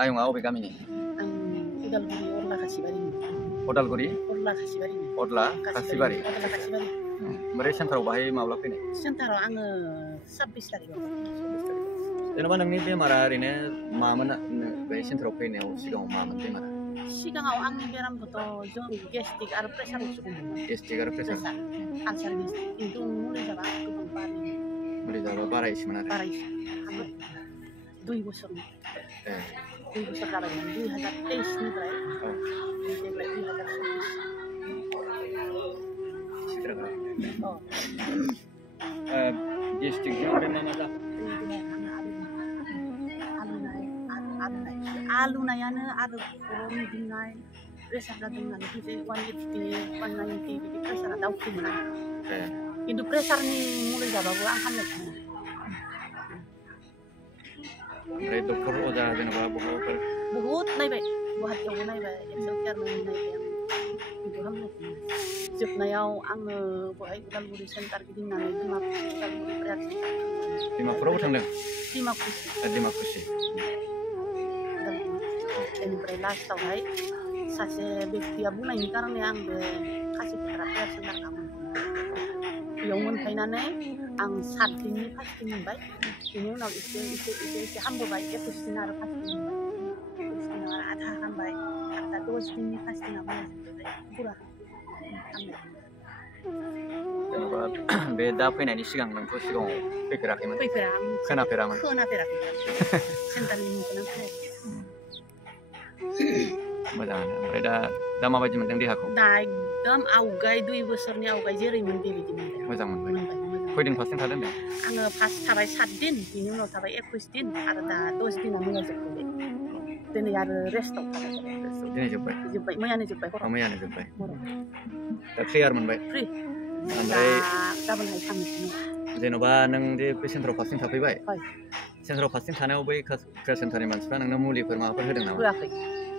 Ayungआ अबे गामिनि? आं उदालगुरि अरला खासिबारिनि। अदालगुरि? अरला खासिबारिनि। अदला खासिबारि। अरला खासिबारि। ओमफ्राय सेन्टाराव बाहाय माब्ला फैनाय? सेन्टाराव आङो 26 तारिखआव। जेनेबा नोंनि बेमारा ओरैनो मामोन बे सेन्टाराव फैनायाव सिगाङाव मामोन बेमारा? सिगाङाव आंनि बेरामखौथ' जों गेस्ट्रिक आरो प्रेसारखौसो बुंदोंमोन। गेस्ट्रिक आरो प्रेसार। आलसार गेस्ट्रिक खिन्थु मुलि जाबा गोबां बारायो। मुलि जाबा बारायोसोमोन आरो? बारायसो। 2 बोसोरनि। 2 बोसोर जाबायमोन 2023 निफ्राय देग्लाय 2024। गेस्ट्रिकजों ओमफ्राय मा मा जाखो? आलुनायानो आरो खर' गिदिंनाय प्रेसार जादों होननानै फैसै 180 190 बिदि प्रेसारा दावखोयोमोन आं। खिन्थु प्रेसारनि मुलि जाबाबो आं हामनायखौ मोना। ओमफ्राय डक्टर अजा जेनेबा बहाबाफोर? बहुद नायबाय गुवाहाटियावबो नायबाय एक्सेल केयारनि नायबाय आं खिन्थु हामनायखौ मोना। जोबनायाव आङो बहाय उदालगुरि सेन्टार गिदिंनानै उदालगुरि प्रेयार सेन्टार डिमापुरावबो थांदों? डिमाकुसि। बेनिफ्राय लास्टावहाय सासे बेक्तिया बुंनायनि कारणे आं बे खासिकट्रा प्रेयार सेन्टारखौ बेयाव मोनफैनानै आं 7 दिननि फास्टिं मोनबाय। बेनि उनाव एसे हामबोबाय 21 दिन आरो फास्टिं मोनबाय। 21 दिनाव आधा हामबाय आरो दा 10 दिननि फास्टिंआ मोजां जोबबाय फुरा हामबाय। जेनेबा बे दा फैनायनि सिगां नोंथ' सिगाङाव फैफेराखैमोन? खोनाफेरामोन? सेन्टारनि मुंखौनो खोनायाखै। मोजाङानो। ओमफ्राय दा माबायदि मोनदों देहाखौ? दा एकदम आवगाय 2 बोसोरनि आवगाय जेरैमोन बेबायदि मोनबाय। मोजां मोनबाय। खयदिन फास्टिं थादों होनदों? आङो फार्स्ट थाबाय 7 दिन, बिनि उनाव थाबाय 21 दिन आरो दा 10 दिना मैया जोबबाय। दिनै आरो रेस्टआव थाबाय। दिनै जोब्बाय? जोब्बाय, मैयानो जोब्बाय। मैयानो जोब्बाय। दा क्लियार मोनबाय? फ्रि। ओमफ्राय गाबोनहाय थांनोसै। जेन'बा नों दे बे सेन्टाराव फास्टिं थाफैबाय, सेन्टाराव फास्टिं थानायाव बै केयार सेन्टारनि मानसिफ्रा नोंनो मुलिफोर माबाफोर होदों नामा? होआखै।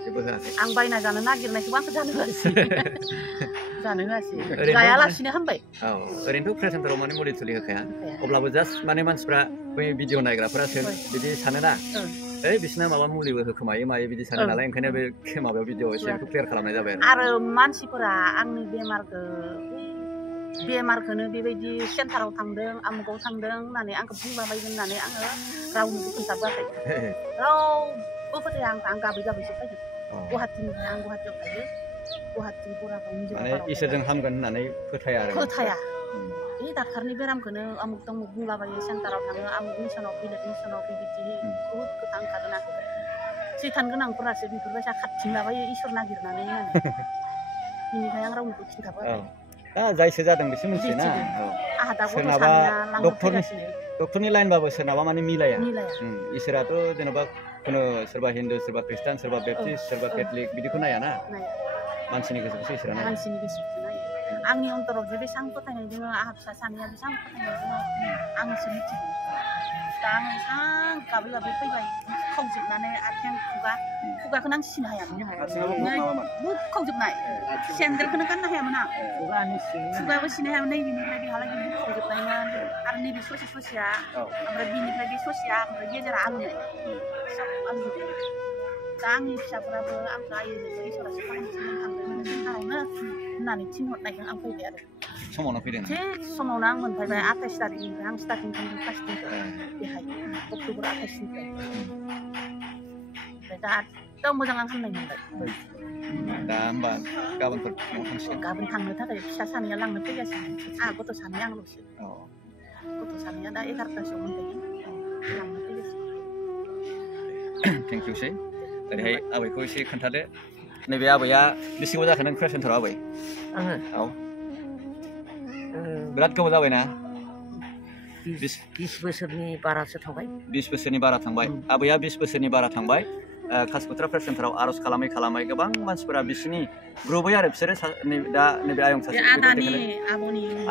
जेबो होआखै? आं बायना जानो नागिरनायखौबो आंखौ जानो होआसै। जानो होआसै। जायालासिनो हामबाय। औ, ओरैनोथ' केयार सेन्टाराव माने मुलि थुलि होखाया। अब्लाबो जास्ट माने मानसिफ्रा बै भिडिअ नायग्राफोरासो बिदि सानोना, बिसिना माबा मुलिबो होखोमायो मायो बिदि सानो नालाय, ओंखायनो बे माबायाव भिडिअ एसे क्लियार खालामनाय जाबाय आरो मानसिफोरा आंनि बेमारखौनो बेबायदि सेन्टाराव थांदों आमुगाव थांदों होननानै आंखौ बुंलाबायगोन होननानै आङो रावनोबो खोन्थाबोआखै। रावबो फोथाया आं गाबै गाबैसो फैदों। गुवाहाटिनिफ्राय आं गुवाहाटियाव थायो। गुवाहाटि बरागाव माने इसोरजों हामगोन होननानै फोथाया आरो? फोथाया। बे डाक्टारनि बेरामखौनो आमुक तमुक बुंलाबायो, सेन्टाराव थाङो आमुक मिसनाव बेलेग मिसनाव बेबायदि बुहुद खोथा ओंखारोना। सैथान गोनांफोरासो बेफोरबायसा खारथिंलाबायो इसोर नागिरनानै होननानै। बिनिखाय आं रावनोबो खिन्थाबोआखै। जायसो जादों बिसो मिथियोना। सोरनाबा डक्टरनि लाइनबाबो सोरनाबा माने मिलाया। इसोराथ' जेनेबा सोरबा हिन्दु, सोरबा ख्रिस्टान, सोरबा बेप्टिस्ट, सोरबा केथलिक बिदिखौ नायाना। मानसिनि गोसोखौसो इसोरा नायो। मानसिनि गोसोखौसो नायो। आंनि अन्तराव जे बेसेबां फोथायनाय दङ, आंहा फिसा सानैया बेसेबां फोथायनाय दङ आंसो मिथिगौ। दा आं एसेबां गाबै गाबै फैबाय खावजोबनानै आथिं खुगाखौनो आं सिनो हायामोन। बुखावजोबनाय सेन्देलखौनो गाननो हायामोन आं। खुगाबो सिनो हायामोन। नैबेनिफ्राय बेहालागै बुखावजोबनायमोन आरो नैबे ससेया ओमफ्राय बिनिफ्राय बे ससेया ओमफ्राय गेजेरा आलुनाय सब आलुजोबनाय। दा आंनि फिसाफोराबो आंखौ आइजों इसोरासो फाहामनो थांदों सेन्टारावनो होननानै थिनहरनायजों आं फैबाय आरो। समावनो फैदों? समावनो आं मोनफैबाय 28 तारिखनिफ्राय आं स्टार्टिं खालामदों फास्टिंखौ बेहाय अक्ट'बर 28 निफ्राय। ओमफ्राय दा एकदम मोजां आं हामनाय मोनबाय। दा होमबा गाबोनफोर न'आव थांसिगोन? गाबोन थांनो थाखाय फिसा सानैया लांनो फैगासिनो। आंहा गथ' सानै आंल'सो। गथ' सानैया दा 11तासोआव मोनफैगोन। लांनो फैगासिनो। थेंकिउसै। ओरैहाय आबैखौ एसे खोन्थादो। नैबे आबैया बेसे गोबाव जाखो नों केयार सेन्टाराव आबै? आङो? औ। बिराद गोबाव जाबायना? 20 बोसोरनि बारासो थांबाय। 20 बोसोरनि बारा थांबाय। आबैया 20 बोसोरनि बारा थांबाय। खासिकट्रा प्रेयार सेन्टाराव आर'ज खालामै गोबां मानसिफोरा बिसिनि ग्रुपै आरो बिसोरो दा नैबे आयं सासे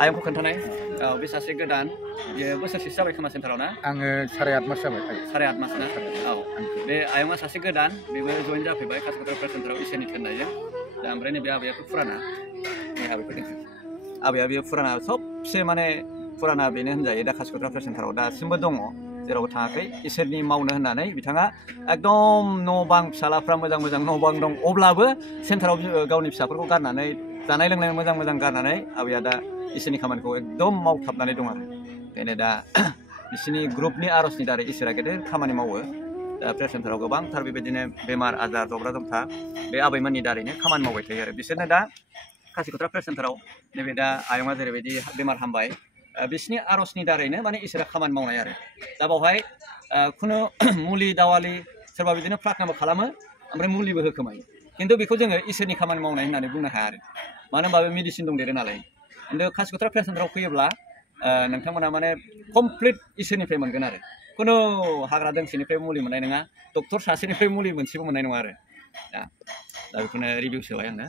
आयंखौ खोन्थानाय। औ, बे सासे गोदान, बेयो बोसोरसेसो जाबाय खोमा सेन्टाराव ना? आङो 8.5 मास जाबाय। 8.5 मास ना? औ। बे आयंआ सासे गोदान, बेबो जइन जाफैबाय खासिकट्रा प्रेयार सेन्टाराव इसोरनि थिननायजों। दा ओमफ्राय नैबे आबैयाथ' फुराना। आबैखौ देखाय। आबैया बेयो फुराना, सबसे माने फुराना बेनो होनजायो दा खासिकट्रा प्रेयार सेन्टाराव दासिमबो दङ। जेरावबो थाङाखै इसोरनि मावनो होननानै बिथाङा एकदम न' बां फिसालाफ्रा मोजां मोजां न' बां दं अब्लाबो सेन्टाराव गावनि फिसाफोरखौ गारनानै जानाय लोंनाय मोजां मोजां गारनानै आबैया दा इसोरनि खामानिखौ एकदम मावथाबनानै दं आरो बेनो दा बिसोरनि ग्रुपनि आर'जनि दारै इसोरा गेदेर खामानि मावो दा प्रेयार सेन्टाराव गोबांथार बेबायदिनो बेमार आजार दब्रा दंथा बे आबैमोननि दारैनो खामानि मावबाय थायो आरो बिसोरनो दा खासिक'त्रा प्रेयार सेन्टाराव नैबे दा आयंआ जेरैबायदि बेमार हामबाय बिसोरनि आर'जनि दारैनो माने इसोरा खामानि मावनाय आरो दा बावहाय खुनु मुलि दावालि सोरबा बिदिनो प्रार्थनाबो खालामो ओमफ्राय मुलिबो होखोमायो खिन्थु बेखौ जोङो इसोरनि खामानि मावनाय होननानै बुंनो हाया आरो मानो होनबा बे मेडिसिन दंदेरो नालाय खिन्थु खासिक'त्रा प्रेयार सेन्टाराव फैयोब्ला नोंथांमोना माने कमप्लिट इसोरनिफ्राय मोनगोन आरो खुनु हाग्रा दोंसेनिफ्राय मुलि मोननाय नङा डक्टर सासेनिफ्राय मुलि मोनसेबो मोननाय नङा आरो दा बेखौनो रिभिउ सोबाय आङो